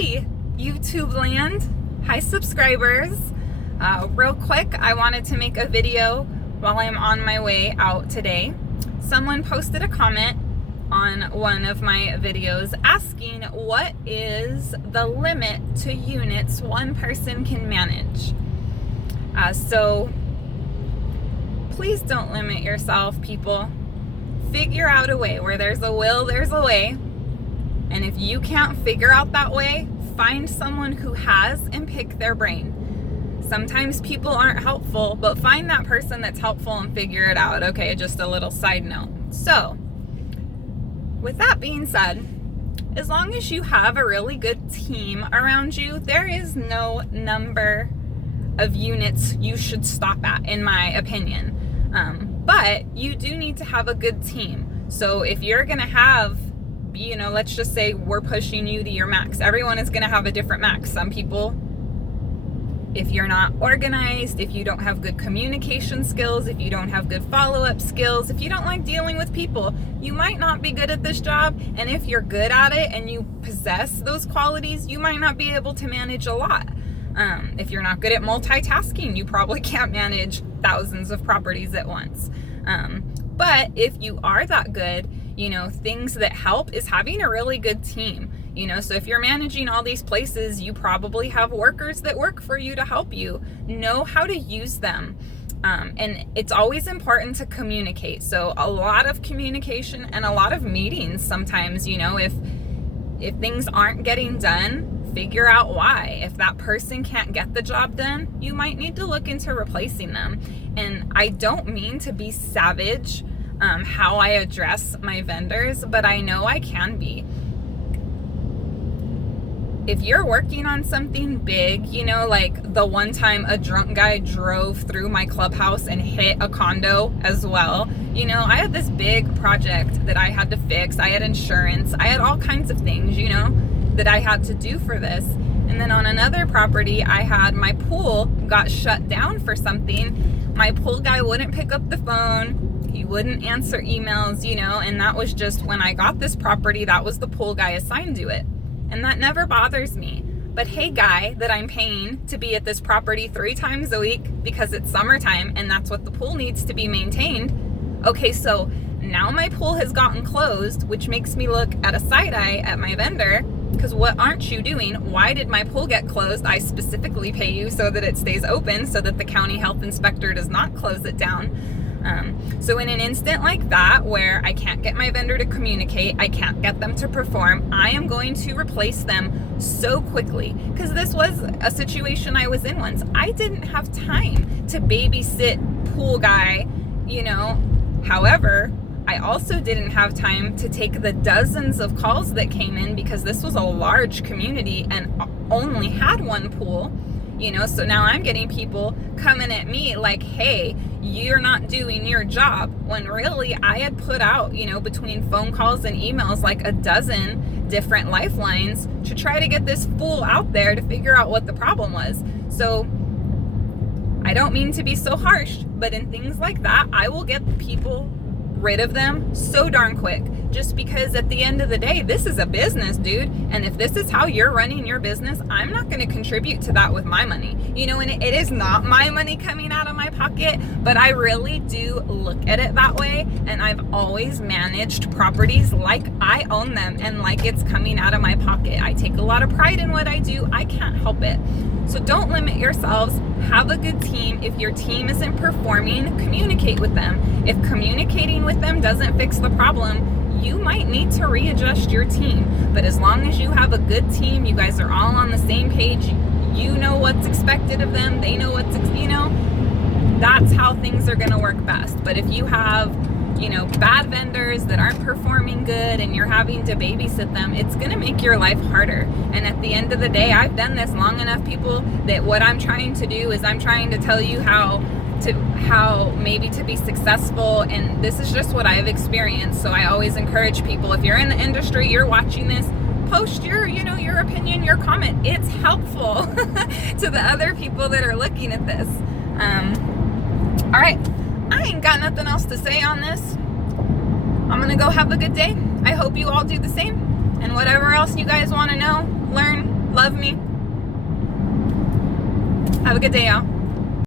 Hi, YouTube land. Hi, subscribers. Real quick, I wanted to make a video while I'm on my way out today. Someone posted a comment on one of my videos asking what is the limit to units one person can manage. So please don't limit yourself, people. Figure out a way. Where there's a will, there's a way. And if you can't figure out that way, find someone who has and pick their brain. Sometimes people aren't helpful, but find that person that's helpful and figure it out. Okay, just a little side note. So, with that being said, as long as you have a really good team around you, there is no number of units you should stop at, in my opinion. But you do need to have a good team. So if you're gonna have, let's just say we're pushing you to your max. Everyone is gonna have a different max. Some people, if you're not organized, if you don't have good communication skills, if you don't have good follow-up skills, if you don't like dealing with people, you might not be good at this job. And if you're good at it and you possess those qualities, you might not be able to manage a lot. If you're not good at multitasking, you probably can't manage thousands of properties at once. But if you are that good, things that help is having a really good team. So if you're managing all these places, you probably have workers that work for you to help you. Know how to use them. And it's always important to communicate. So a lot of communication and a lot of meetings sometimes, if things aren't getting done, figure out why. If that person can't get the job done, you might need to look into replacing them. And I don't mean to be savage how I address my vendors, but I know I can be. If you're working on something big, like the one time a drunk guy drove through my clubhouse and hit a condo as well. I had this big project that I had to fix. I had insurance. I had all kinds of things, that I had to do for this. And then on another property, I had my pool got shut down for something. My pool guy wouldn't pick up the phone. He wouldn't answer emails, and that was just when I got this property, that was the pool guy assigned to it. And that never bothers me. But hey, guy that I'm paying to be at this property 3 times a week because it's summertime and that's what the pool needs to be maintained. Okay, so now my pool has gotten closed, which makes me look at a side eye at my vendor. Because what aren't you doing? Why did my pool get closed? I specifically pay you so that it stays open, so that the county health inspector does not close it down. So in an instant like that, where I can't get my vendor to communicate, I can't get them to perform, I am going to replace them so quickly. Because this was a situation I was in once. I didn't have time to babysit pool guy, However, I also didn't have time to take the dozens of calls that came in because this was a large community and only had one pool, so now I'm getting people coming at me like, hey, you're not doing your job, when really I had put out, between phone calls and emails, like a dozen different lifelines to try to get this fool out there to figure out what the problem was. So I don't mean to be so harsh, but in things like that, I will get people rid of them so darn quick, just because at the end of the day, this is a business, dude. And if this is how you're running your business, I'm not going to contribute to that with my money, and it is not my money coming out of my pocket, but I really do look at it that way. And I've always managed properties like I own them and like it's coming out of my pocket. I take a lot of pride in what I do. I can't help it. So don't limit yourselves. Have a good team. If your team isn't performing, communicate with them. If communicating with them doesn't fix the problem, you might need to readjust your team. But as long as you have a good team, you guys are all on the same page, you know what's expected of them, they know what's, that's how things are going to work best. But if you have, bad vendors that aren't performing good and you're having to babysit them, it's going to make your life harder. And at the end of the day, I've done this long enough, people, that what I'm trying to do is I'm trying to tell you how maybe to be successful, and this is just what I've experienced. So I always encourage people, if you're in the industry, you're watching this, post your opinion, your comment. It's helpful to the other people that are looking at this. All right, I ain't got nothing else to say on this. I'm gonna go have a good day. I hope you all do the same, and whatever else you guys want to know, learn, love me. Have a good day, y'all.